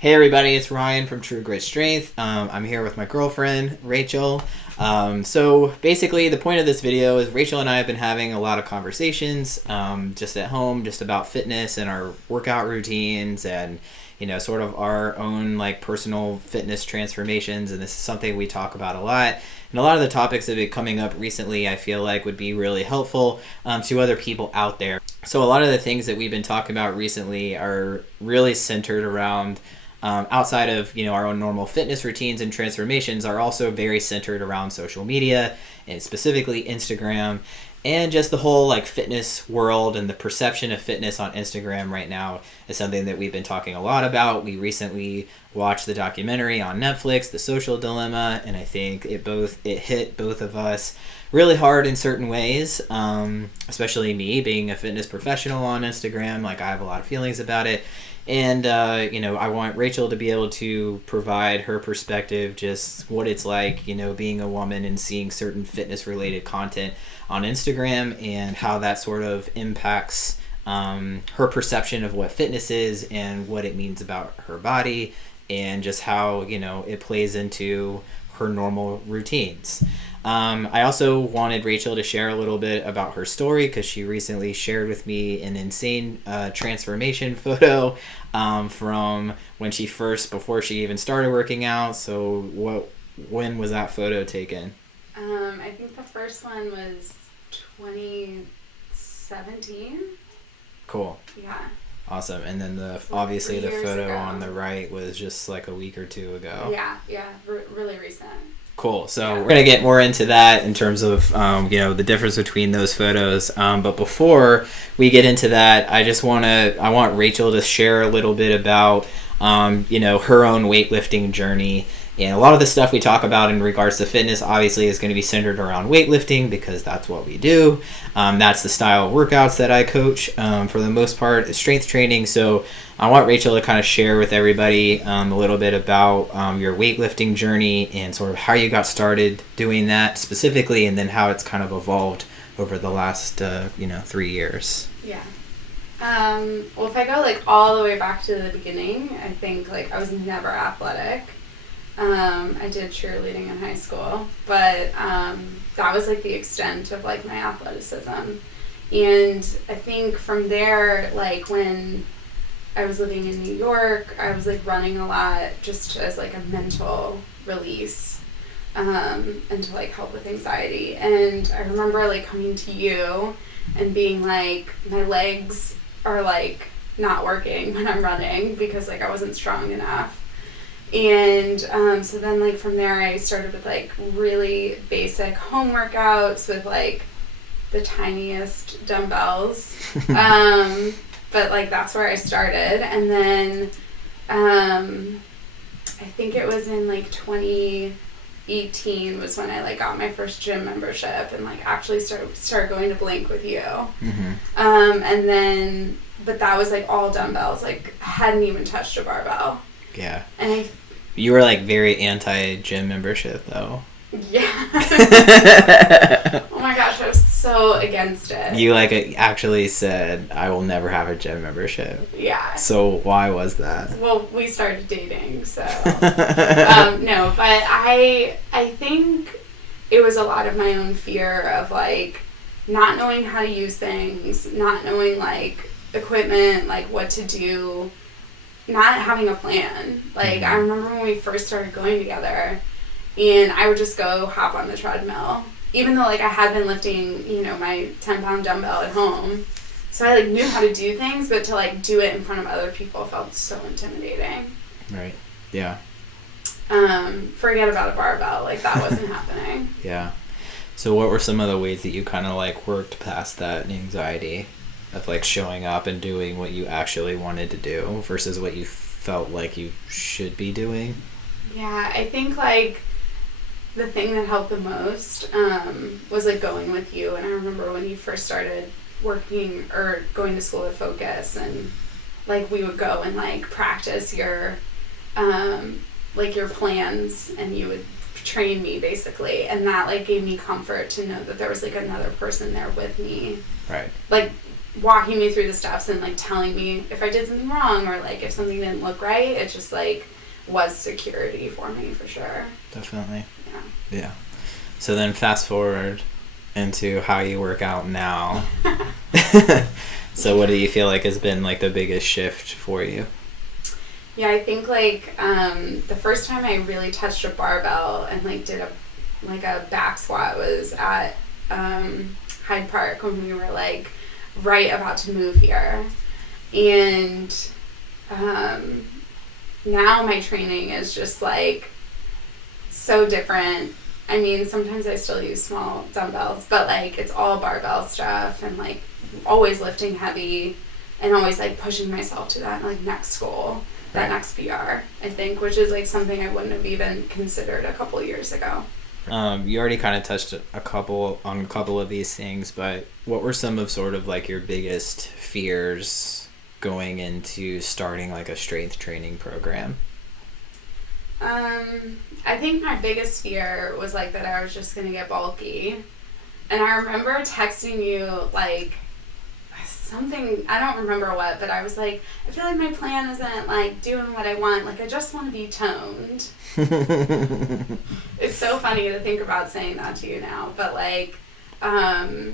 Hey everybody, it's Ryan from True Grit Strength. I'm here with my girlfriend, Rachel. So basically the point of this video is Rachel and I have been having a lot of conversations just at home, just about fitness and our workout routines and, you know, sort of our own like personal fitness transformations. And this is something we talk about a lot. And a lot of the topics that have been coming up recently, I feel like would be really helpful to other people out there. So a lot of the things that we've been talking about recently are really centered around outside of, you know, our own normal fitness routines and transformations, are also very centered around social media and specifically Instagram and just the whole like fitness world, and the perception of fitness on Instagram right now is something that we've been talking a lot about. We recently watched the documentary on Netflix, The Social Dilemma, and I think it hit both of us really hard in certain ways, especially me being a fitness professional on Instagram. Like, I have a lot of feelings about it. And, you know, I want Rachel to be able to provide her perspective, just what it's like, you know, being a woman and seeing certain fitness related content on Instagram and how that sort of impacts her perception of what fitness is and what it means about her body, and just how, you know, it plays into her normal routines. I also wanted Rachel to share a little bit about her story, because she recently shared with me an insane transformation photo from when she before she even started working out. So when was that photo taken? I think the first one was 2017. Cool. Yeah. Awesome. And then Obviously the photo ago. On the right was just like a week or two ago. Yeah, really recent. Cool. So we're going to get more into that in terms of, you know, the difference between those photos. But before we get into that, I want Rachel to share a little bit about, you know, her own weightlifting journey. And a lot of the stuff we talk about in regards to fitness obviously is going to be centered around weightlifting, because that's what we do. That's the style of workouts that I coach for the most part, is strength training. So I want Rachel to kind of share with everybody a little bit about your weightlifting journey and sort of how you got started doing that specifically, and then how it's kind of evolved over the last 3 years. Yeah. Well, if I go like all the way back to the beginning, I think like I was never athletic. I did cheerleading in high school, but that was like the extent of like my athleticism. And I think from there, like when I was living in New York, I was like running a lot just as like a mental release, and to like help with anxiety. And I remember like coming to you and being like, my legs are like not working when I'm running because like I wasn't strong enough. And so then like from there I started with like really basic home workouts with like the tiniest dumbbells. But like that's where I started. And then I think it was in like 2018 was when I like got my first gym membership and like actually started going to Blink with you. Mm-hmm. And then, but that was like all dumbbells, like hadn't even touched a barbell. Yeah. And you were like very anti-gym membership though. Yeah. Oh my gosh, I was so against it. You like actually said, I will never have a gym membership. Yeah. So why was that? Well, we started dating, so no, but I think it was a lot of my own fear of like not knowing how to use things, not knowing like equipment, like what to do, not having a plan. Like, I remember when we first started going together, and I would just go hop on the treadmill, even though like I had been lifting, you know, my 10-pound dumbbell at home. So I like knew how to do things, but to like do it in front of other people felt so intimidating. Right. Yeah. Forget about a barbell. Like that wasn't happening. Yeah. So what were some of the ways that you kind of like worked past that anxiety of like showing up and doing what you actually wanted to do versus what you felt like you should be doing? Yeah, I think like the thing that helped the most was like going with you. And I remember when you first started working or going to school at Focus, and like we would go and like practice your like your plans, and you would train me basically, and that like gave me comfort to know that there was like another person there with me, right, like walking me through the steps and like telling me if I did something wrong or like if something didn't look right. It just like was security for me for sure. Definitely. Yeah. So then fast forward into how you work out now. So what do you feel like has been like the biggest shift for you? Yeah, I think like the first time I really touched a barbell and like did a back squat was at Hyde Park when we were like right about to move here. And now my training is just like so different. I mean, sometimes I still use small dumbbells, but like it's all barbell stuff and like always lifting heavy and always like pushing myself to that like next goal, that next PR, I think, which is like something I wouldn't have even considered a couple years ago. You already kind of touched on a couple of these things, but what were some of sort of like your biggest fears going into starting like a strength training program? I think my biggest fear was like that I was just gonna get bulky. And I remember texting you like something, I don't remember what, but I was like, I feel like my plan isn't like doing what I want. Like I just want to be toned. It's so funny to think about saying that to you now, but like I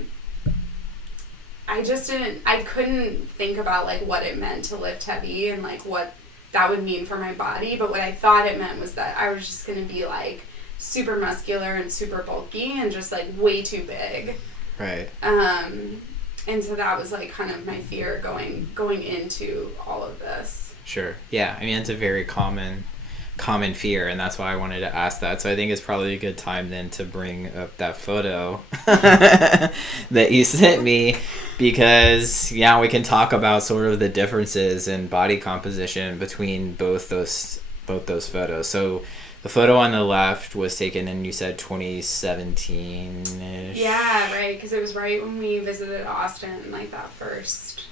couldn't think about like what it meant to lift heavy and like what that would mean for my body, but what I thought it meant was that I was just going to be like super muscular and super bulky and just like way too big. Right. And so that was like kind of my fear going into all of this. Sure. Yeah. I mean, it's a very common fear, and that's why I wanted to ask that. So I think it's probably a good time then to bring up that photo that you sent me, because yeah, we can talk about sort of the differences in body composition between both those photos. So the photo on the left was taken in, you said 2017-ish? Yeah, right, because it was right when we visited Austin, like that first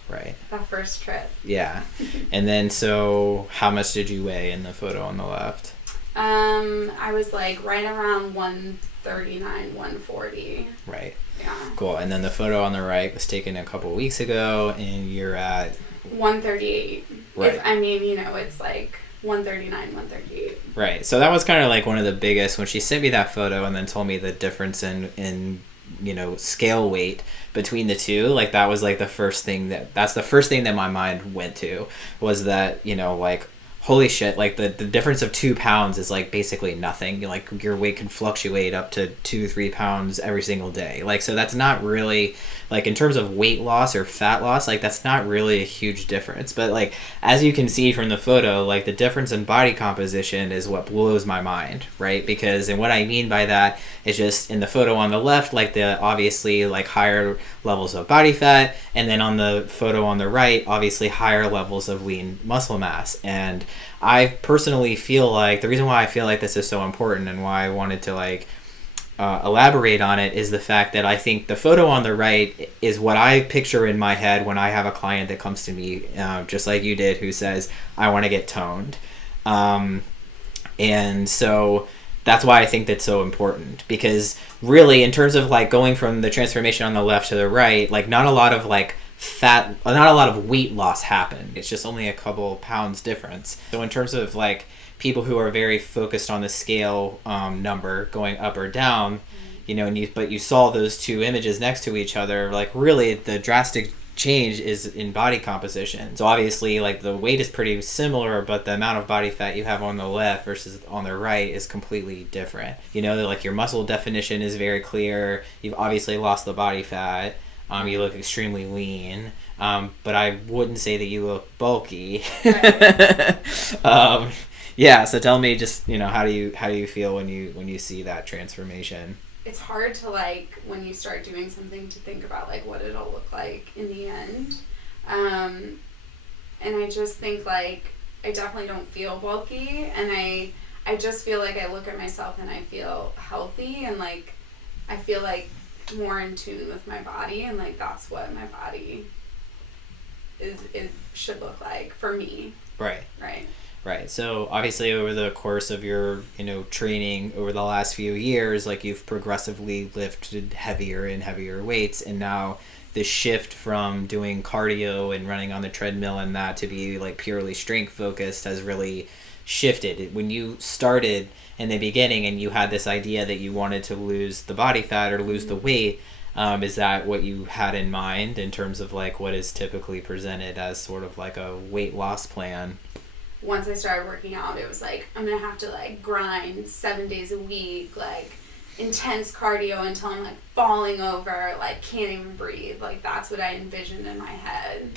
trip. Yeah. And then, so how much did you weigh in the photo on the left? I was like right around 139, 140. Right. Yeah. Cool. And then the photo on the right was taken a couple of weeks ago, and you're at 138. Right. It's like 139, 138. Right. So that was kind of like one of the biggest, when she sent me that photo and then told me the difference in scale weight between the two, like that was like the first thing that my mind went to, was that, like, holy shit, like the difference of 2 pounds is like basically nothing. Like your weight can fluctuate up to 2-3 pounds every single day. Like, so that's not really, like, in terms of weight loss or fat loss, like that's not really a huge difference. But like, as you can see from the photo, like the difference in body composition is what blows my mind, right? Because, and what I mean by that is just in the photo on the left, like the obviously like higher levels of body fat, and then on the photo on the right, obviously higher levels of lean muscle mass. And I personally feel like the reason why I feel like this is so important and why I wanted to like elaborate on it is the fact that I think the photo on the right is what I picture in my head when I have a client that comes to me, just like you did, who says, I want to get toned. And so that's why I think that's so important, because really, in terms of like going from the transformation on the left to the right, like not a lot of weight loss happened. It's just only a couple pounds difference. So in terms of like people who are very focused on the scale number going up or down, but you saw those two images next to each other, like really the drastic change is in body composition. So obviously like the weight is pretty similar, but the amount of body fat you have on the left versus on the right is completely different. Like your muscle definition is very clear. You've obviously lost the body fat. You look extremely lean, but I wouldn't say that you look bulky. Right. Yeah. So tell me, just how do you feel when you see that transformation? It's hard to like, when you start doing something, to think about like what it'll look like in the end. And I just think like I definitely don't feel bulky, and I just feel like I look at myself and I feel healthy, and like I feel like more in tune with my body, and like that's what my body should look like for me. Right. Right. So obviously over the course of your, training over the last few years, like you've progressively lifted heavier and heavier weights, and now the shift from doing cardio and running on the treadmill and that to be like purely strength focused has really shifted. When you started in the beginning and you had this idea that you wanted to lose the body fat or lose the weight, is that what you had in mind in terms of like what is typically presented as sort of like a weight loss plan? Once I started working out, it was like, I'm going to have to like grind 7 days a week, like intense cardio until I'm like falling over, like can't even breathe. Like that's what I envisioned in my head.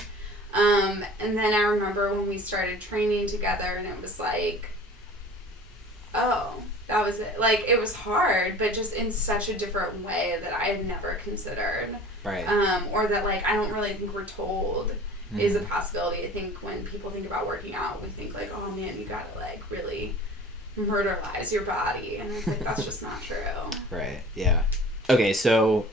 And then I remember when we started training together and it was like, oh, that was it. Like it was hard, but just in such a different way that I had never considered. Right. Or that like I don't really think we're told is a possibility. I think when people think about working out, we think like, oh man, you gotta like really murderize your body, and it's like that's just not true. Right. Yeah. Okay, so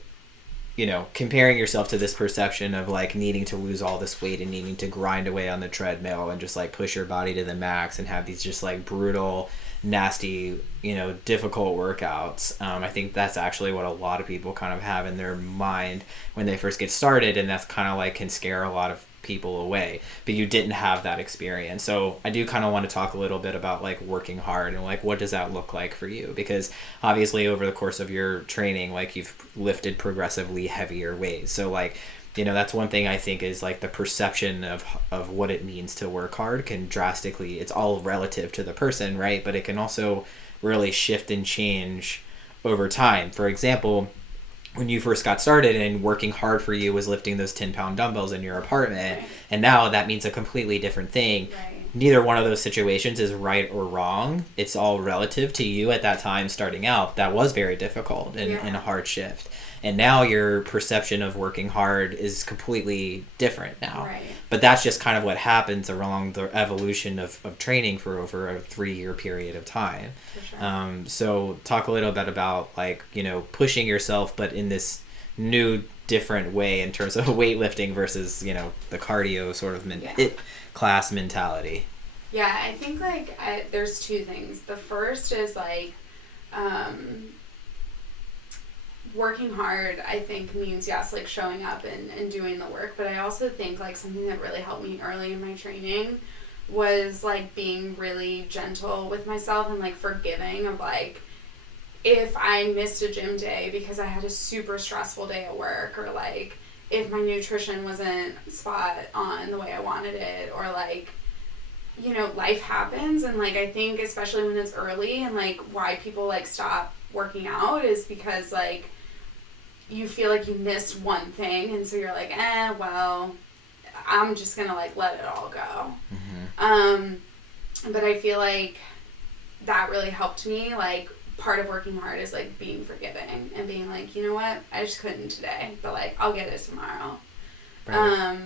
comparing yourself to this perception of like needing to lose all this weight and needing to grind away on the treadmill and just like push your body to the max and have these just like brutal, nasty, difficult workouts. I think that's actually what a lot of people kind of have in their mind when they first get started, and that's kind of like can scare a lot of people away, but you didn't have that experience. So I do kind of want to talk a little bit about like working hard and like what does that look like for you, because obviously over the course of your training, like you've lifted progressively heavier weights. So like that's one thing I think is like the perception of what it means to work hard can drastically, it's all relative to the person, right? But it can also really shift and change over time. For example, when you first got started and working hard for you was lifting those 10-pound dumbbells in your apartment, Right. and now that means a completely different thing. Right. Neither one of those situations is right or wrong. It's all relative to you at that time starting out. That was very difficult and a hard shift. And now your perception of working hard is completely different now. Right. But that's just kind of what happens along the evolution of training for over a 3-year period of time. For sure. So talk a little bit about like, pushing yourself, but in this new different way in terms of weightlifting versus, the cardio sort of class mentality. Yeah, I think like there's two things. The first is like working hard, I think, means yes, like showing up and doing the work, but I also think like something that really helped me early in my training was like being really gentle with myself and like forgiving of like if I missed a gym day because I had a super stressful day at work, or like if my nutrition wasn't spot on the way I wanted it, or like life happens. And like I think especially when it's early, and like why people like stop working out is because like you feel like you missed one thing, and so you're like, well, I'm just gonna like let it all go. But I feel like that really helped me. Like part of working hard is like being forgiving and being like, you know what, I just couldn't today, but like I'll get it tomorrow. Right.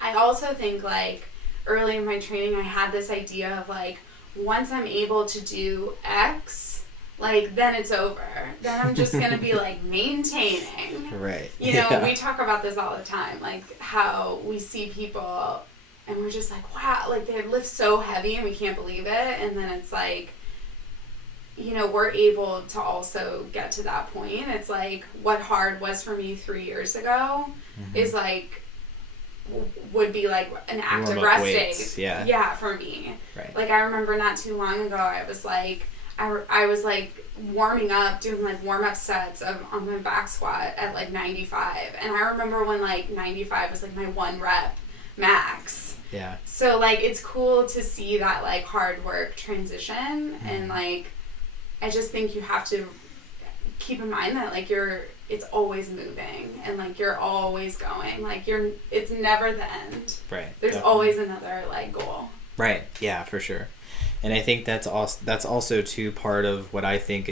I also think like early in my training I had this idea of like once I'm able to do X, like then it's over. Then I'm just gonna be like maintaining. Right. We talk about this all the time, like how we see people and we're just like, wow, like they lift so heavy and we can't believe it, and then it's like we're able to also get to that point. It's like what hard was for me 3 years ago is like would be like an active rest day. Yeah, for me. Right. Like I remember not too long ago I was like I was like warming up, doing like warm-up sets on my back squat at like 95, and I remember when like 95 was like my 1 rep max. Yeah. So like it's cool to see that like hard work transition, and like I just think you have to keep in mind that like it's always moving, and like you're always going, like it's never the end. Right. There's always another like goal. Right. Yeah, for sure. And I think that's also too part of what I think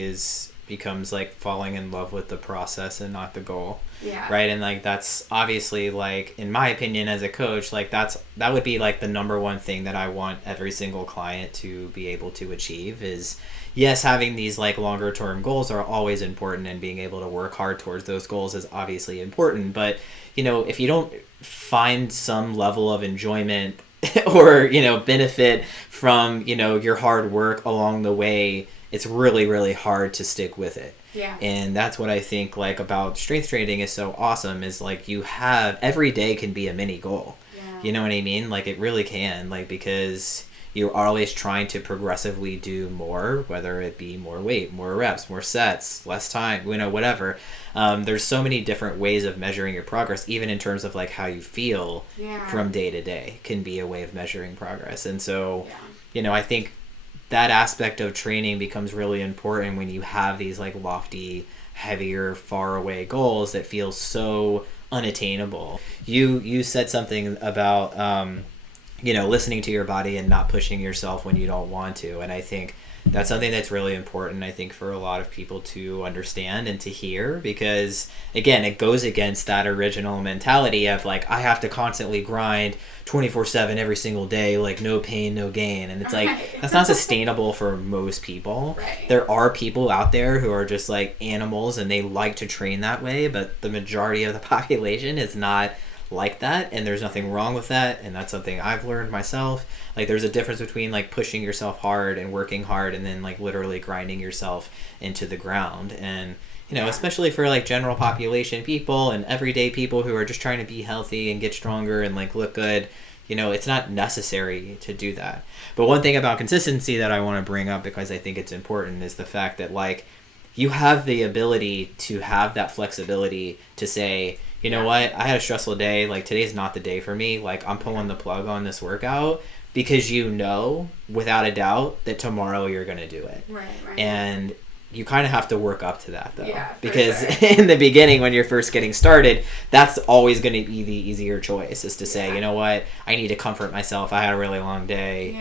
becomes like falling in love with the process and not the goal. Yeah. Right. And like that's obviously like in my opinion as a coach, like that would be like the number one thing that I want every single client to be able to achieve is, yes, having these like longer term goals are always important, and being able to work hard towards those goals is obviously important. But if you don't find some level of enjoyment or, you know, benefit from, you know, your hard work along the way, it's really, really hard to stick with it. Yeah. And that's what I think, like, about strength training is so awesome, is like you have every day can be a mini goal. Yeah. You know what I mean? Like, it really can, like, because you're always trying to progressively do more, whether it be more weight, more reps, more sets, less time, you know, whatever. There's so many different ways of measuring your progress, even in terms of like how you feel from day to day can be a way of measuring progress. And so, you know, I think that aspect of training becomes really important when you have these like lofty, heavier, far away goals that feel so unattainable. You said something about you know, listening to your body and not pushing yourself when you don't want to. And I think that's something that's really important, I think, for a lot of people to understand and to hear, because again, it goes against that original mentality of like, I have to constantly grind 24/7 every single day, like no pain, no gain. And it's like, that's not sustainable for most people. Right. There are people out there who are just like animals and they like to train that way, but the majority of the population is not like that, and there's nothing wrong with that, and that's something I've learned myself. Like, there's a difference between like pushing yourself hard and working hard and then like literally grinding yourself into the ground. And you know, especially for like general population people and everyday people who are just trying to be healthy and get stronger and like look good, you know, it's not necessary to do that. But one thing about consistency that I want to bring up, because I think it's important, is the fact that like you have the ability to have that flexibility to say, you know what, I had a stressful day, like today's not the day for me, like I'm pulling the plug on this workout, because you know without a doubt that tomorrow you're going to do it. Right. And you kind of have to work up to that though. Yeah, because sure. In the beginning when you're first getting started, that's always going to be the easier choice, is to say, you know what, I need to comfort myself. I had a really long day.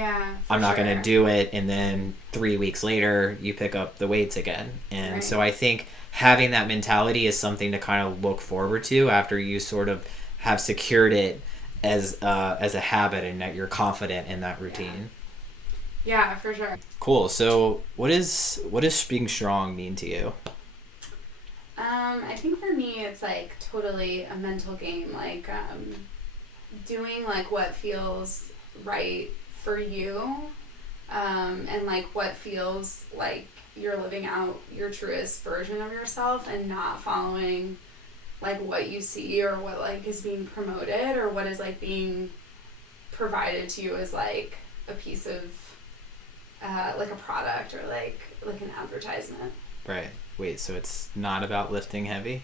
I'm not going to do it. And then 3 weeks later you pick up the weights again. And so I think having that mentality is something to kind of look forward to after you sort of have secured it as a habit and that you're confident in that routine. Yeah, for sure. Cool. So what does being strong mean to you? I think for me it's like totally a mental game, like doing like what feels right for you, and like what feels like you're living out your truest version of yourself and not following like what you see or what like is being promoted or what is like being provided to you as like a piece of like a product or like an advertisement. Right. Wait, so it's not about lifting heavy?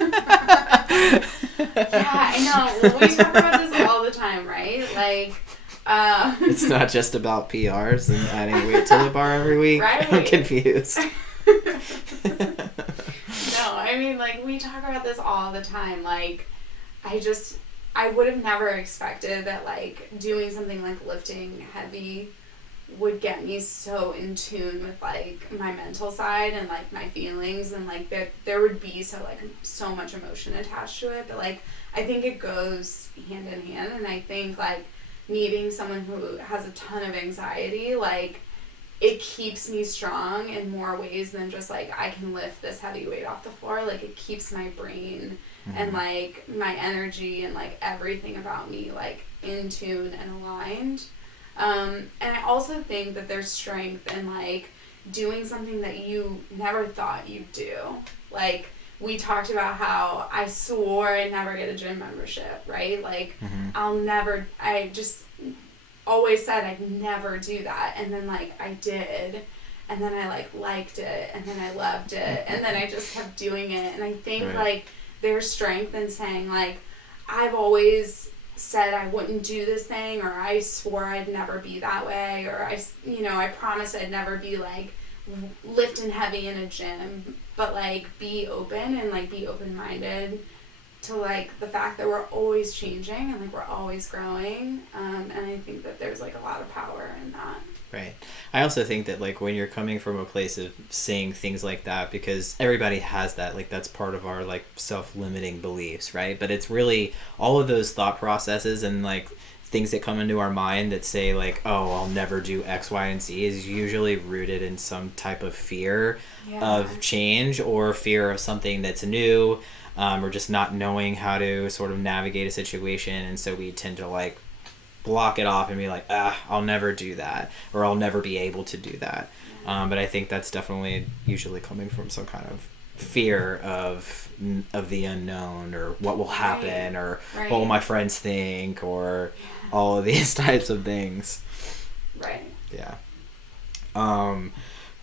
Yeah, I know. Well, we talk about this all the time, right? Like, it's not just about PRs and adding weight to the bar every week. Right. I'm confused. No, I mean, like, we talk about this all the time. Like, I would have never expected that, like, doing something like lifting heavy would get me so in tune with, like, my mental side and, like, my feelings, and, like, there would be so much emotion attached to it. But, like, I think it goes hand in hand, and I think, like, me being someone who has a ton of anxiety, like, it keeps me strong in more ways than just, like, I can lift this heavy weight off the floor. Like, it keeps my brain and, like, my energy and, like, everything about me, like, in tune and aligned. And I also think that there's strength in, like, doing something that you never thought you'd do. Like, we talked about how I swore I'd never get a gym membership, right? Like, I just always said I'd never do that. And then, like, I did. And then I, like, liked it. And then I loved it. And then I just kept doing it. And I think, like, there's strength in saying, like, I've always said I wouldn't do this thing, or I swore I'd never be that way, or I promised I'd never be, like, lifting heavy in a gym, but, like, be open and, like, be open-minded to, like, the fact that we're always changing and, like, we're always growing, and I think that there's, like, a lot of power in that. Right. I also think that, like, when you're coming from a place of saying things like that, because everybody has that, like, that's part of our, like, self-limiting beliefs, right? But it's really all of those thought processes and, like, things that come into our mind that say, like, oh, I'll never do X, Y, and Z is usually rooted in some type of fear of change or fear of something that's new, or just not knowing how to sort of navigate a situation. And so we tend to, like, block it off and be like, I'll never do that, or I'll never be able to do that. But I think that's definitely usually coming from some kind of fear of the unknown, or what will happen, or what will my friends think, or all of these types of things. Right. Yeah.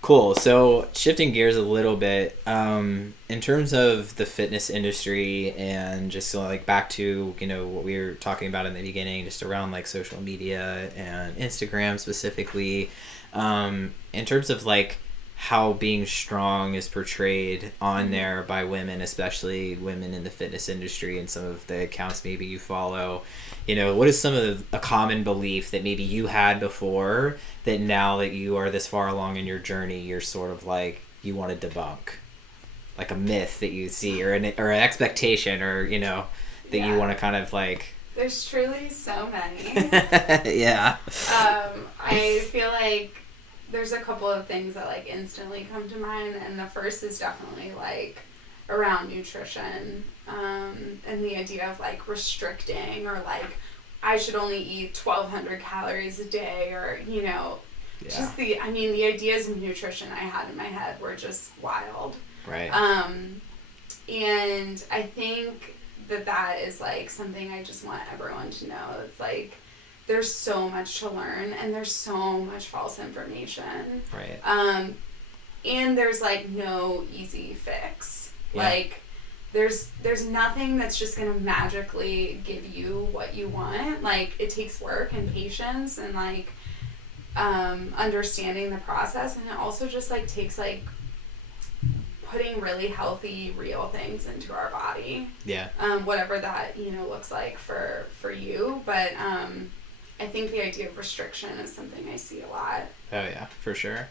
Cool. So shifting gears a little bit, in terms of the fitness industry, and just like back to, you know, what we were talking about in the beginning, just around like social media and Instagram specifically, in terms of like how being strong is portrayed on there by women, especially women in the fitness industry, and some of the accounts maybe you follow, you know, what is some of a common belief that maybe you had before that now that you are this far along in your journey, you're sort of like, you want to debunk? Like a myth that you see, or an expectation, or, you know, that you want to kind of like... There's truly so many. Yeah. I feel like there's a couple of things that like instantly come to mind, and the first is definitely like around nutrition, and the idea of like restricting, or like I should only eat 1,200 calories a day, or, you know, just the ideas of nutrition I had in my head were just wild. Right. And I think that is like something I just want everyone to know. It's like, there's so much to learn, and there's so much false information. Right. And there's like no easy fix. Yeah. Like there's nothing that's just gonna magically give you what you want. Like, it takes work and patience, and like understanding the process, and it also just like takes like putting really healthy, real things into our body. Yeah. Whatever that, you know, looks like for you, but I think the idea of restriction is something I see a lot. Oh yeah, for sure.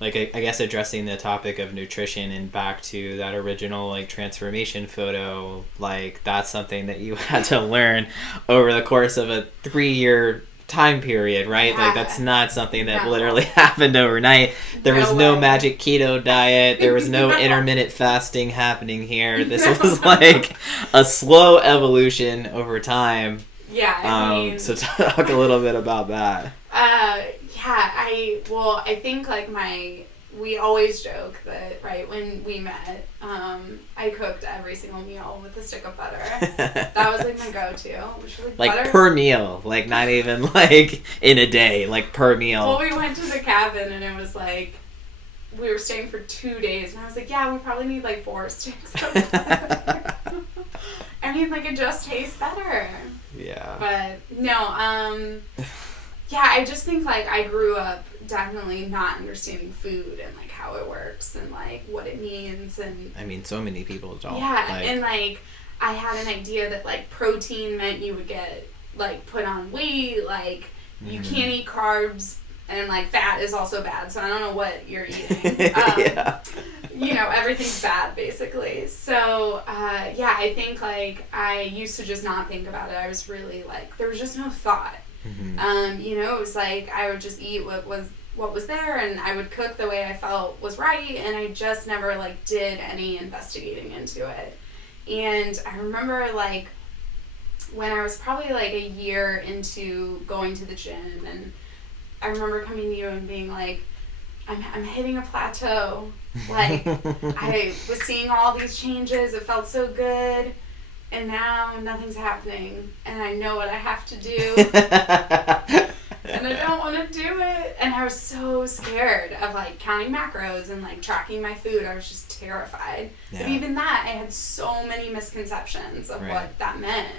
Like, I guess addressing the topic of nutrition, and back to that original like transformation photo, like that's something that you had to learn over the course of a 3-year time period, right? Yeah. Like, that's not something that literally happened overnight. There was no magic keto diet. There was no intermittent fasting happening here. This was like a slow evolution over time. Yeah, I mean... So talk a little bit about that. I think like we always joke that, right, when we met, I cooked every single meal with a stick of butter. That was like my go-to, which was like butter. Per meal, like not even like in a day, like per meal. Well, we went to the cabin, and it was like, we were staying for 2 days, and I was like, yeah, we probably need like 4 sticks of butter. I mean, like, it just tastes better. Yeah. But no, yeah, I just think like I grew up definitely not understanding food, and like how it works, and like what it means, and I mean, so many people don't. Yeah, and like I had an idea that like protein meant you would get like put on weight, like you can't eat carbs, and like fat is also bad, so I don't know what you're eating. Yeah. You know, everything's bad basically. So yeah, I think like I used to just not think about it. I was really like, there was just no thought. You know, it was like I would just eat what was there, and I would cook the way I felt was right, and I just never like did any investigating into it. And I remember like when I was probably like a year into going to the gym, and I remember coming to you and being like, I'm hitting a plateau. Like, I was seeing all these changes, it felt so good, and now nothing's happening, and I know what I have to do, and I don't want to do it. And I was so scared of like counting macros and like tracking my food. I was just terrified. Yeah. But even that, I had so many misconceptions of what that meant.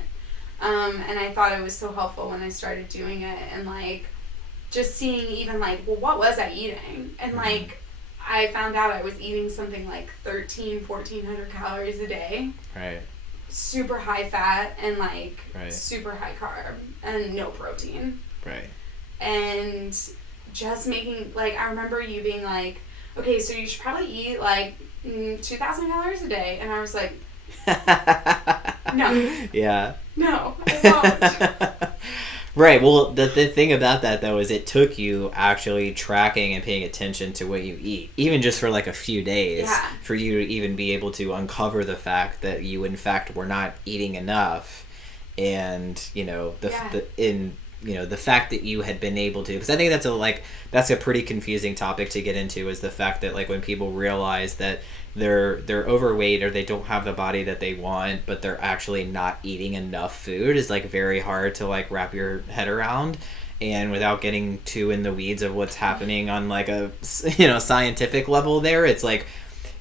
And I thought it was so helpful when I started doing it, and like just seeing even like, well, what was I eating? And like I found out I was eating something like 1,400 calories a day. Right. Super high fat, and like super high carb, and no protein. Right. And just making, like, I remember you being like, okay, so you should probably eat like 2,000 calories a day. And I was like, no. Yeah. No, I don't. Right. Well, the thing about that, though, is it took you actually tracking and paying attention to what you eat, even just for like a few days, for you to even be able to uncover the fact that you, in fact, were not eating enough. And, you know, the fact that you had been able to, because I think that's a pretty confusing topic to get into, is the fact that like when people realize that they're overweight or they don't have the body that they want, but they're actually not eating enough food, is like very hard to like wrap your head around. And without getting too in the weeds of what's happening on like a scientific level there, it's like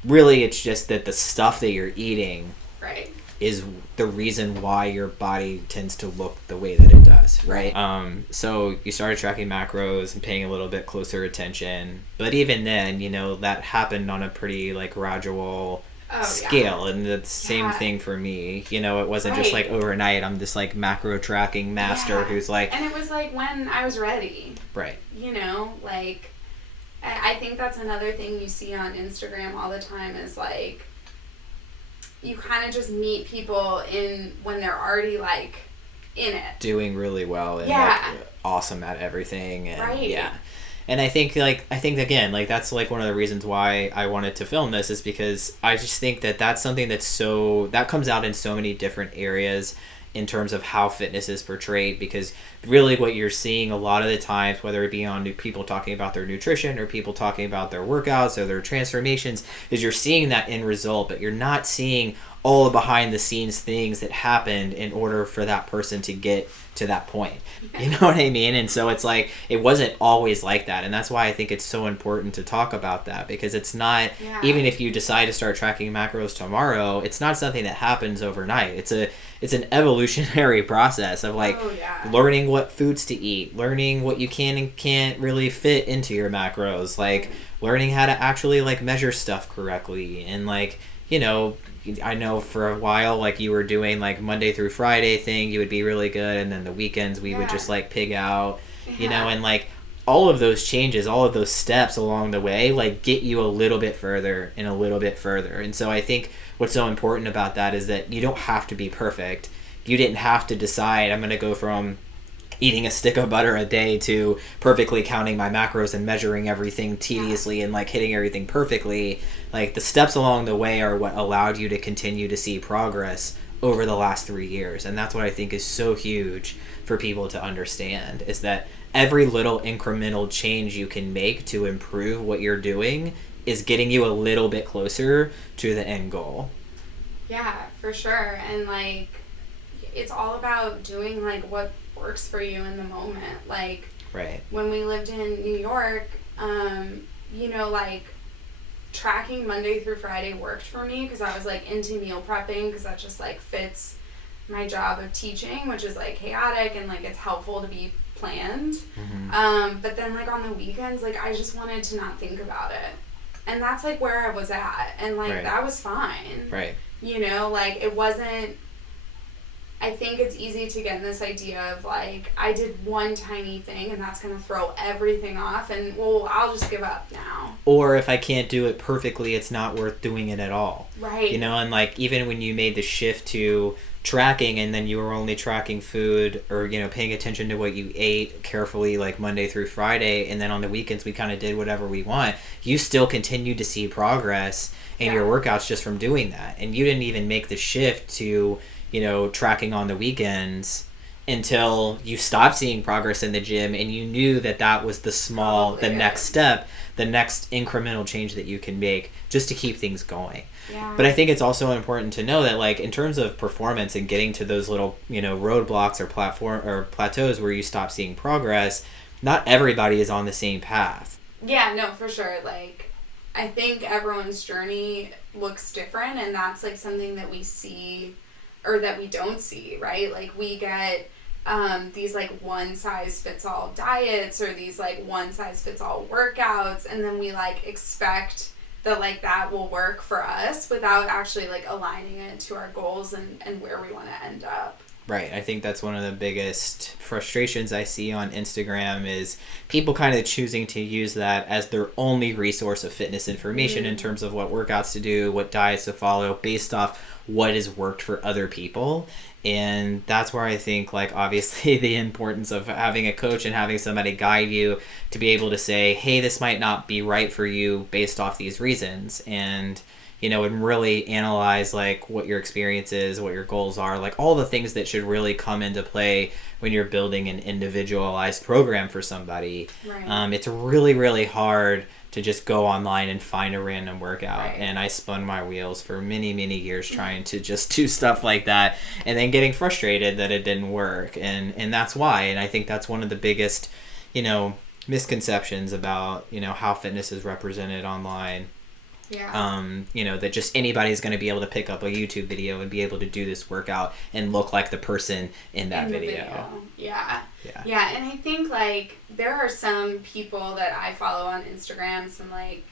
really it's just that the stuff that you're eating right is the reason why your body tends to look the way that it does, right? So you started tracking macros and paying a little bit closer attention, but even then, that happened on a pretty like gradual scale, and the same thing for me. It wasn't just like overnight I'm this like macro tracking master who's like, and it was like when I was ready, right? Like I think that's another thing you see on Instagram all the time is like you kind of just meet people when they're already like in it, doing really well and like, awesome at everything, and and I think again, like that's like one of the reasons why I wanted to film this, is because I just think that that's something that comes out in so many different areas in terms of how fitness is portrayed, because really what you're seeing a lot of the times, whether it be on people talking about their nutrition or people talking about their workouts or their transformations, is you're seeing that end result, but you're not seeing all the behind the scenes things that happened in order for that person to get to that point. You know what I mean? And so it's like, it wasn't always like that. And that's why I think it's so important to talk about that, because it's not, even if you decide to start tracking macros tomorrow, it's not something that happens overnight. It's an evolutionary process of like learning what foods to eat, learning what you can and can't really fit into your macros, like learning how to actually like measure stuff correctly. And like, I know for a while, like you were doing like Monday through Friday thing, you would be really good. And then the weekends we would just like pig out, and like all of those changes, all of those steps along the way, like get you a little bit further and a little bit further. And so I think what's so important about that is that you don't have to be perfect. You didn't have to decide, I'm going to go from eating a stick of butter a day to perfectly counting my macros and measuring everything tediously and like hitting everything perfectly. Like the steps along the way are what allowed you to continue to see progress over the last 3 years. And that's what I think is so huge for people to understand, is that every little incremental change you can make to improve what you're doing is getting you a little bit closer to the end goal. Yeah, for sure. And like it's all about doing like what works for you in the moment. Like when we lived in New York, like tracking Monday through Friday worked for me because I was like into meal prepping, because that just like fits my job of teaching, which is like chaotic and like it's helpful to be planned. But then like on the weekends, like I just wanted to not think about it, and that's like where I was at, and like that was fine. Like it wasn't, I think it's easy to get in this idea of like, I did one tiny thing and that's going to throw everything off, and well, I'll just give up now. Or if I can't do it perfectly, it's not worth doing it at all. And like even when you made the shift to tracking and then you were only tracking food or, paying attention to what you ate carefully like Monday through Friday, and then on the weekends we kind of did whatever we want, you still continued to see progress in your workouts just from doing that. And you didn't even make the shift to tracking on the weekends until you stopped seeing progress in the gym, and you knew that was the next step, the next incremental change that you can make just to keep things going. But I think it's also important to know that like in terms of performance and getting to those little, roadblocks or plateaus where you stop seeing progress, not everybody is on the same path. Yeah, no, for sure. Like I think everyone's journey looks different, and that's like something that we see or that we don't see, right? Like we get these like one size fits all diets or these like one size fits all workouts, and then we like expect that like that will work for us without actually like aligning it to our goals and where we want to end up. Right. I think that's one of the biggest frustrations I see on Instagram is people kind of choosing to use that as their only resource of fitness information in terms of what workouts to do, what diets to follow based off what has worked for other people. And that's where I think like obviously the importance of having a coach and having somebody guide you to be able to say, hey, this might not be right for you based off these reasons. And and really analyze like what your experience is, what your goals are, like all the things that should really come into play when you're building an individualized program for somebody. Right. It's really, really hard to just go online and find a random workout. Right. And I spun my wheels for many, many years trying to just do stuff like that, and then getting frustrated that it didn't work. And that's why. And I think that's one of the biggest, misconceptions about, how fitness is represented online. Yeah. That just anybody's going to be able to pick up a YouTube video and be able to do this workout and look like the person in that video. Yeah. Yeah. Yeah, and I think, like, there are some people that I follow on Instagram, some, like,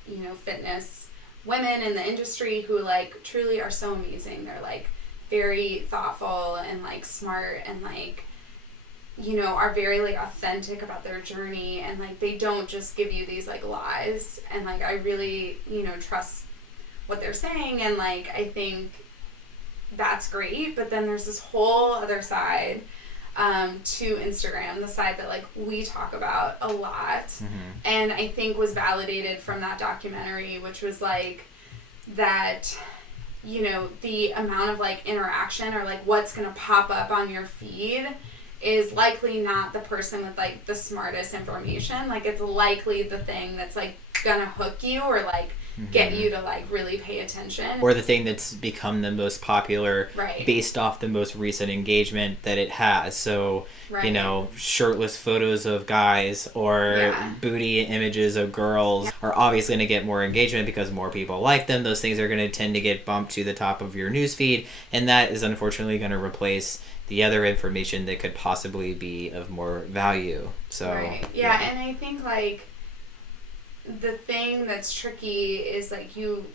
fitness women in the industry who, like, truly are so amazing. They're, like, very thoughtful and, like, smart and, like, are very, like, authentic about their journey, and, like, they don't just give you these, like, lies, and, like, I really, trust what they're saying, and, like, I think that's great, but then there's this whole other side to Instagram, the side that, like, we talk about a lot, and I think was validated from that documentary, which was, like, that, the amount of, like, interaction or, like, what's gonna pop up on your feed is likely not the person with, like, the smartest information. Like, it's likely the thing that's, like, gonna hook you or, like, get you to, like, really pay attention. Or the thing that's become the most popular Right. based off the most recent engagement that it has. So, Right. shirtless photos of guys or booty images of girls are obviously going to get more engagement because more people like them. Those things are going to tend to get bumped to the top of your newsfeed, and that is unfortunately going to replace the other information that could possibly be of more value. So, right. Yeah, and I think, like, the thing that's tricky is, like, you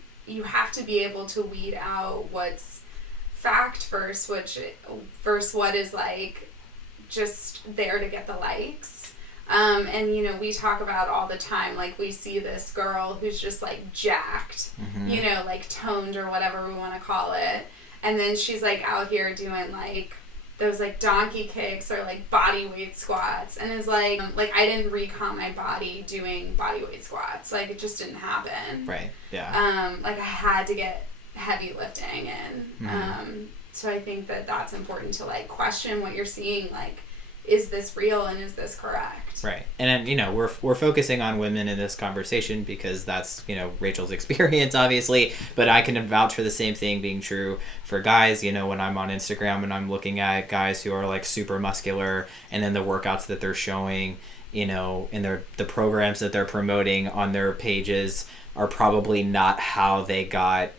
have to be able to weed out what's fact versus what is, like, just there to get the likes. And we talk about all the time, like, we see this girl who's just, like, jacked, like, toned or whatever we want to call it, and then she's, like, out here doing, like, those, like, donkey kicks or, like, body weight squats, and is like I didn't recon my body doing body weight squats. Like, it just didn't happen. Right. Yeah. Like, I had to get heavy lifting in. So I think that that's important to, like, question what you're seeing. Like, is this real and is this correct? Right. And we're focusing on women in this conversation because that's, Rachel's experience, obviously, but I can vouch for the same thing being true for guys. When I'm on Instagram and I'm looking at guys who are, like, super muscular, and then the workouts that they're showing, and the programs that they're promoting on their pages are probably not how they got,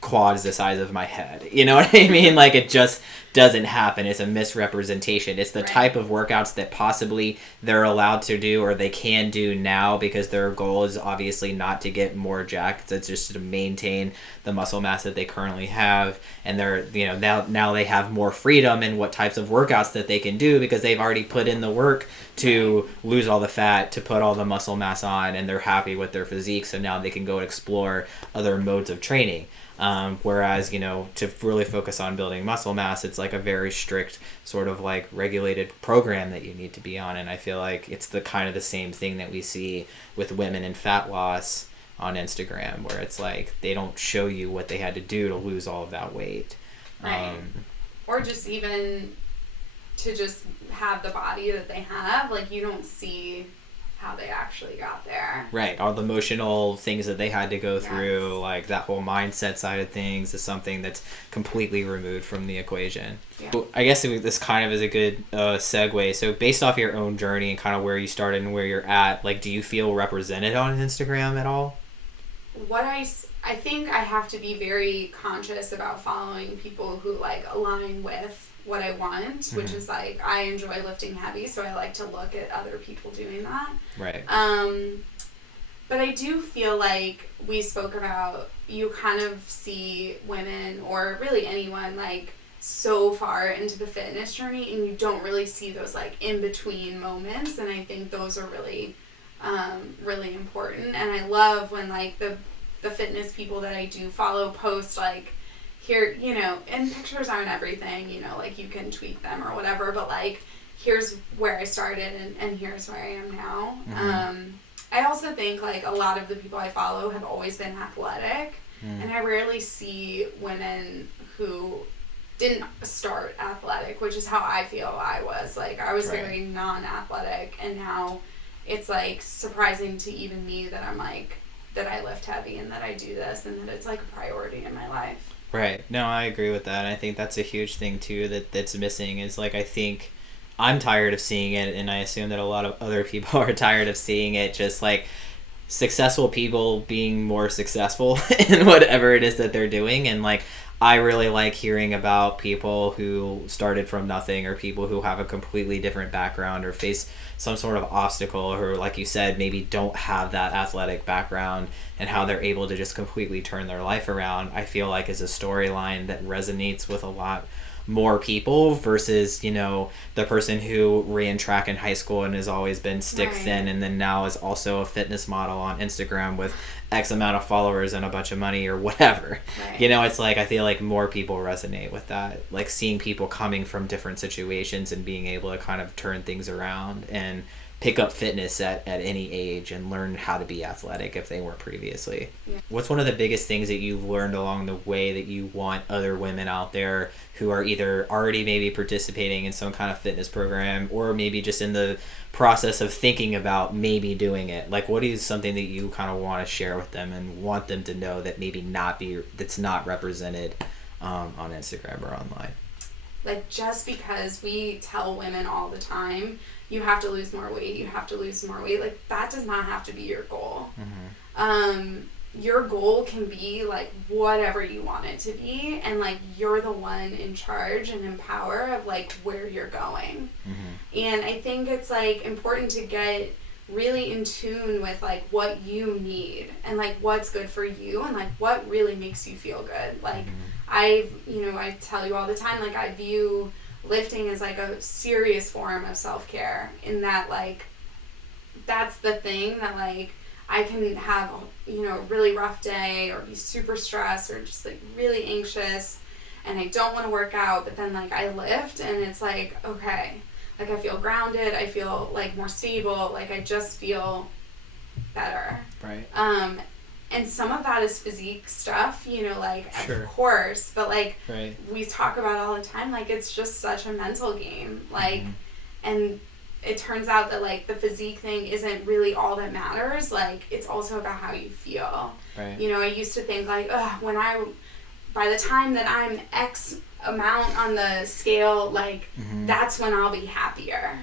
quads the size of my head. You know what I mean? Like, it just doesn't happen. It's a misrepresentation. It's the type of workouts that possibly they're allowed to do or they can do now because their goal is obviously not to get more jacked. It's just to maintain the muscle mass that they currently have. And they're, now they have more freedom in what types of workouts that they can do because they've already put in the work to lose all the fat, to put all the muscle mass on, and they're happy with their physique. So now they can go explore other modes of training. Whereas, to really focus on building muscle mass, it's like a very strict sort of, like, regulated program that you need to be on. And I feel like it's the kind of the same thing that we see with women in fat loss on Instagram, where it's like they don't show you what they had to do to lose all of that weight. Right. Or just even to just have the body that they have, like, you don't see how they actually got there. Right. All the emotional things that they had to go through, like that whole mindset side of things is something that's completely removed from the equation. Yeah. So I guess this kind of is a good segue. So based off your own journey and kind of where you started and where you're at, like, do you feel represented on Instagram at all? What I think I have to be very conscious about following people who, like, align with what I want, which is, like, I enjoy lifting heavy, so I like to look at other people doing that. Right. But I do feel like we spoke about, you kind of see women, or really anyone, like, so far into the fitness journey, and you don't really see those, like, in-between moments, and I think those are really, really important. And I love when, like, the fitness people that I do follow post, like, here, and pictures aren't everything, like, you can tweak them or whatever, but, like, here's where I started and here's where I am now. I also think, like, a lot of the people I follow have always been athletic, And I rarely see women who didn't start athletic, which is how I feel I was. Like, I was very non-athletic, and now it's, like, surprising to even me that I'm, like, that I lift heavy and that I do this and that it's, like, a priority in my life. Right. No, I agree with that. I think that's a huge thing, too, that's missing is, like, I think I'm tired of seeing it, and I assume that a lot of other people are tired of seeing it, just, like, successful people being more successful in whatever it is that they're doing. And, like, I really like hearing about people who started from nothing, or people who have a completely different background or face some sort of obstacle, or, like you said, maybe don't have that athletic background, and how they're able to just completely turn their life around. I feel like is a storyline that resonates with a lot more people versus, you know, the person who ran track in high school and has always been stick thin, and then now is also a fitness model on Instagram with X amount of followers and a bunch of money or whatever. You know, it's like, I feel like more people resonate with that, like seeing people coming from different situations and being able to kind of turn things around and pick up fitness at any age and learn how to be athletic if they weren't previously. What's one of the biggest things that you've learned along the way that you want other women out there who are either already maybe participating in some kind of fitness program, or maybe just in the process of thinking about maybe doing it? Like, what is something that you kind of want to share with them and want them to know that maybe that's not represented on Instagram or online? Like, just because we tell women all the time, you have to lose more weight, you have to lose more weight, like, that does not have to be your goal. Your goal can be, like, whatever you want it to be, and, like, you're the one in charge and in power of, like, where you're going. And I think it's, like, important to get really in tune with, like, what you need and, like, what's good for you and, like, what really makes you feel good. Like, I tell you all the time, like, I view lifting as, like, a serious form of self-care, in that, like, that's the thing that, like, I can have, you know, a really rough day or be super stressed or just, like, really anxious and I don't want to work out, but then, like, I lift and it's like, okay, like, I feel grounded, I feel, like, more stable, like, I just feel better. And some of that is physique stuff, you know, like, of course, but, like, we talk about all the time, like, it's just such a mental game, like, and it turns out that, like, the physique thing isn't really all that matters, like, it's also about how you feel. You know, I used to think, like, by the time that I'm X amount on the scale, like, that's when I'll be happier.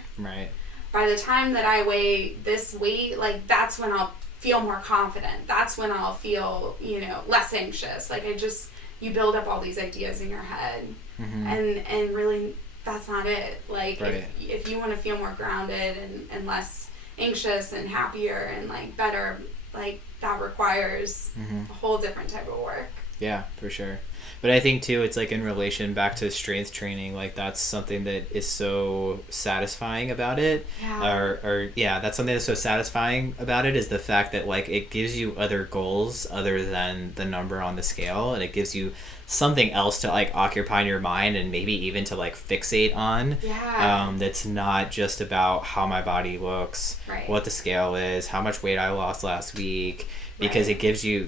By the time that I weigh this weight, like, that's when I'll feel more confident. That's when I'll feel, you know, less anxious. Like, you build up all these ideas in your head, and really, that's not it. Like, if you want to feel more grounded and less anxious and happier and, like, better, like, that requires a whole different type of work. Yeah, for sure. But I think, too, it's, like, in relation back to strength training, like, that's something that is so satisfying about it. That's something that's so satisfying about it, is the fact that, like, it gives you other goals other than the number on the scale, and it gives you something else to, like, occupy your mind and maybe even to, like, fixate on. That's not just about how my body looks, what the scale is, how much weight I lost last week, because it gives you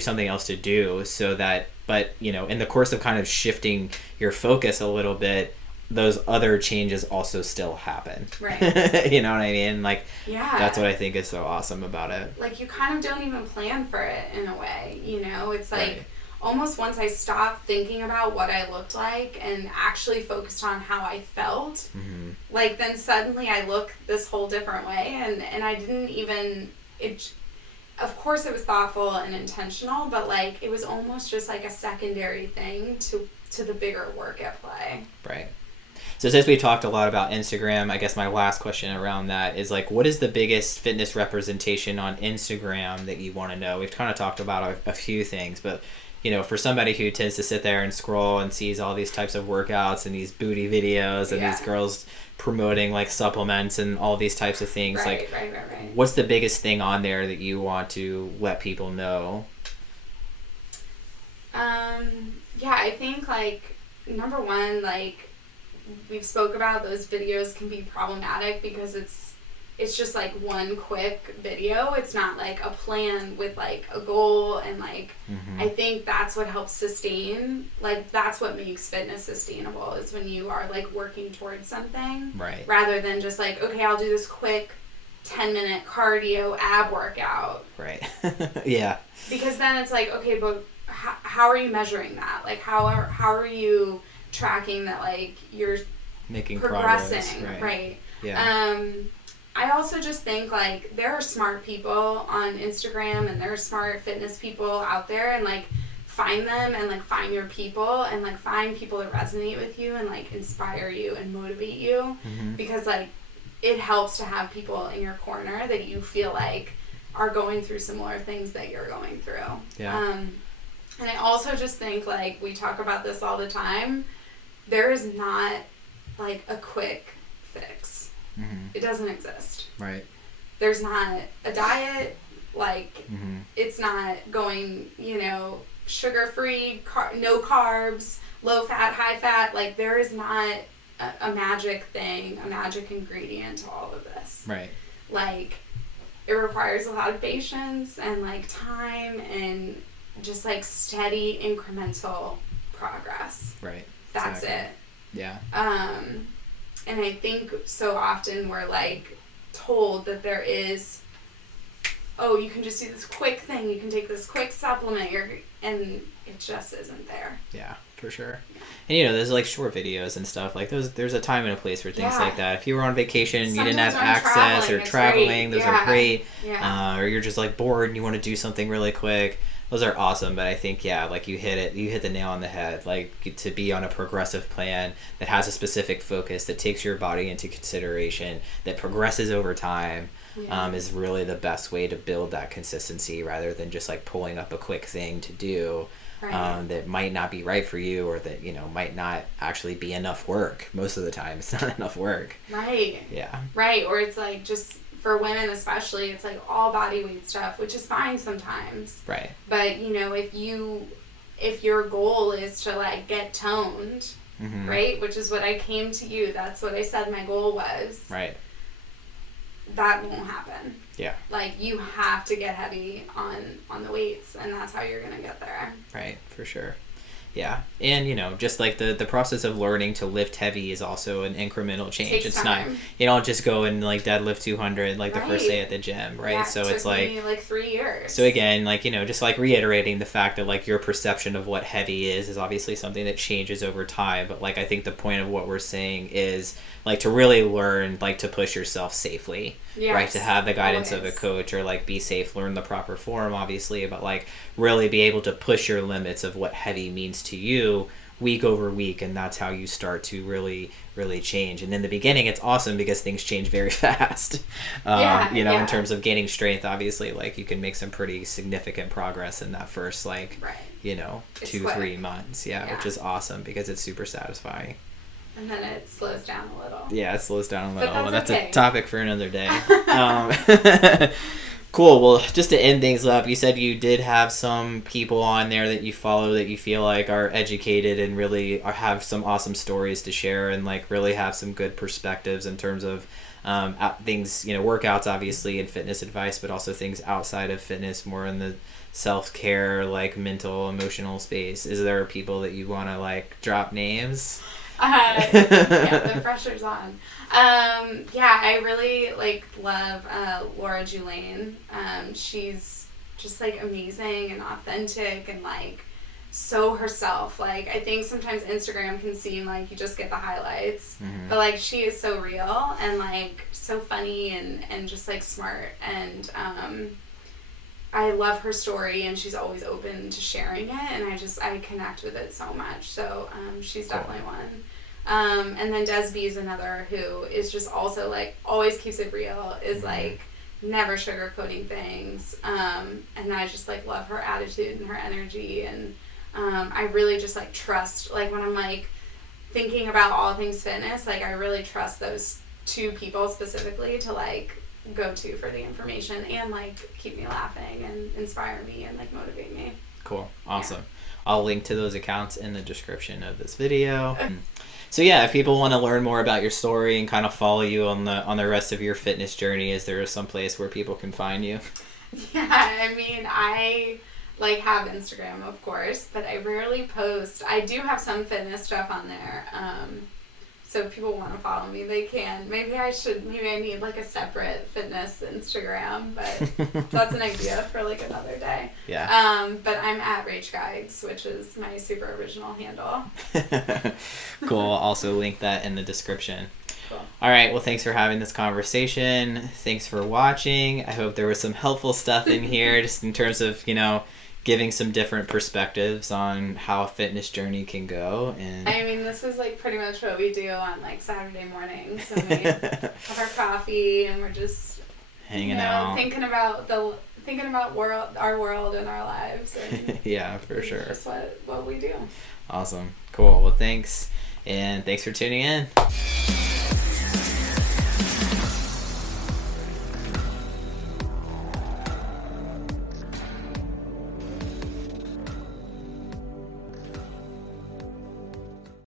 something else to do, so that, but, you know, in the course of kind of shifting your focus a little bit, those other changes also still happen. You know what I mean? Like, that's what I think is so awesome about it. Like, you kind of don't even plan for it in a way, you know? It's like, almost once I stopped thinking about what I looked like and actually focused on how I felt, like, then suddenly I look this whole different way, and I didn't even, of course it was thoughtful and intentional, but, like, it was almost just, like, a secondary thing to the bigger work at play. So since we talked a lot about Instagram, I guess my last question around that is, like, what is the biggest fitness representation on Instagram that you want to know? We've kind of talked about a few things, but, you know, for somebody who tends to sit there and scroll and sees all these types of workouts and these booty videos and these girls promoting, like, supplements and all these types of things, what's the biggest thing on there that you want to let people know? I think, like, number one, like, we've spoke about, those videos can be problematic because it's it's just like one quick video. It's not like a plan with like a goal, and like I think that's what helps sustain, like that's what makes fitness sustainable, is when you are like working towards something, right, rather than just like, okay, I'll do this quick 10-minute cardio ab workout, right. Yeah, because then it's like, okay, but how are you measuring that? Like how are you tracking that like you're making progressing, progress, right? Yeah. I also just think like there are smart people on Instagram, and there are smart fitness people out there, and like find them, and like find your people, and like find people that resonate with you and like inspire you and motivate you, because like it helps to have people in your corner that you feel like are going through similar things that you're going through. Yeah. And I also just think, like, we talk about this all the time, there is not like a quick fix. It doesn't exist. Right. There's not a diet, like it's not going, you know, sugar-free, no carbs, low fat, high fat. Like there is not a magic thing, a magic ingredient to all of this. Right. Like it requires a lot of patience and like time and just like steady incremental progress. Right. That's it. Yeah. And I think so often we're like told that there is, oh, you can just do this quick thing, you can take this quick supplement, and it just isn't there. Yeah, for sure. And you know, there's like short videos and stuff like those. There's a time and a place for things like that. If you were on vacation, you didn't have access, or traveling, those are great. Yeah. Or you're just like bored and you want to do something really quick. Those are awesome, but I think, yeah, like you hit the nail on the head. Like to be on a progressive plan that has a specific focus, that takes your body into consideration, that progresses over time, is really the best way to build that consistency, rather than just like pulling up a quick thing to do that might not be right for you, or that, you know, might not actually be enough work. Most of the time, it's not enough work. Right. Yeah. Right, or it's like just... For women especially, it's like all body weight stuff, which is fine sometimes. Right. But, you know, if your goal is to like get toned, right, which is what I came to you, that's what I said my goal was. Right. That won't happen. Yeah. Like you have to get heavy on the weights, and that's how you're going to get there. Right, for sure. Yeah, and you know, just like the process of learning to lift heavy is also an incremental change. Takes it's time. Not, you don't just go and like deadlift 200 like the first day at the gym, right? Yeah, so it took it's like me like 3 years. So again, like, you know, just like reiterating the fact that like your perception of what heavy is obviously something that changes over time. But like I think the point of what we're saying is like to really learn like to push yourself safely. Yes, right, to have the guidance of a coach, or like be safe, learn the proper form obviously, but like really be able to push your limits of what heavy means to you week over week, and that's how you start to really change. And in the beginning it's awesome because things change very fast. In terms of gaining strength, obviously like you can make some pretty significant progress in that first like 2-3 months, which is awesome because it's super satisfying. And then it slows down a little. Yeah, it slows down a little. But that's okay. A topic for another day. Cool. Well, just to end things up, you said you did have some people on there that you follow that you feel like are educated and really have some awesome stories to share, and like really have some good perspectives in terms of things, you know, workouts obviously, and fitness advice, but also things outside of fitness, more in the self-care, like mental, emotional space. Is there people that you want to like drop names? The pressure's on. I really love Laura Julane. She's just like amazing and authentic and like so herself. Like I think sometimes Instagram can seem like you just get the highlights, but like she is so real and like so funny and just like smart, and I love her story, and she's always open to sharing it, and I connect with it so much. So she's definitely one. And then Desby is another who is just also like always keeps it real, is like never sugarcoating things, and I just like love her attitude and her energy, and I really just like trust, like when I'm like thinking about all things fitness, like I really trust those two people specifically to like go to for the information and like keep me laughing and inspire me and like motivate me. Cool. Awesome. I'll link to those accounts in the description of this video. So yeah, if people want to learn more about your story and kind of follow you on the rest of your fitness journey, is there some place where people can find you? Yeah, I mean, I like have Instagram, of course, but I rarely post. I do have some fitness stuff on there. So if people want to follow me, they can. Maybe I need like a separate fitness Instagram, but that's an idea for like another day. Yeah. But I'm at Rachel Geiger, which is my super original handle. Cool. I'll also link that in the description. Cool. All right. Well, thanks for having this conversation. Thanks for watching. I hope there was some helpful stuff in here, just in terms of, giving some different perspectives on how a fitness journey can go. And I mean, this is like pretty much what we do on like Saturday mornings. So we have our coffee and we're just hanging out, thinking about our world and our lives. And yeah, for sure. Just what we do. Awesome. Cool. Well, thanks. And thanks for tuning in.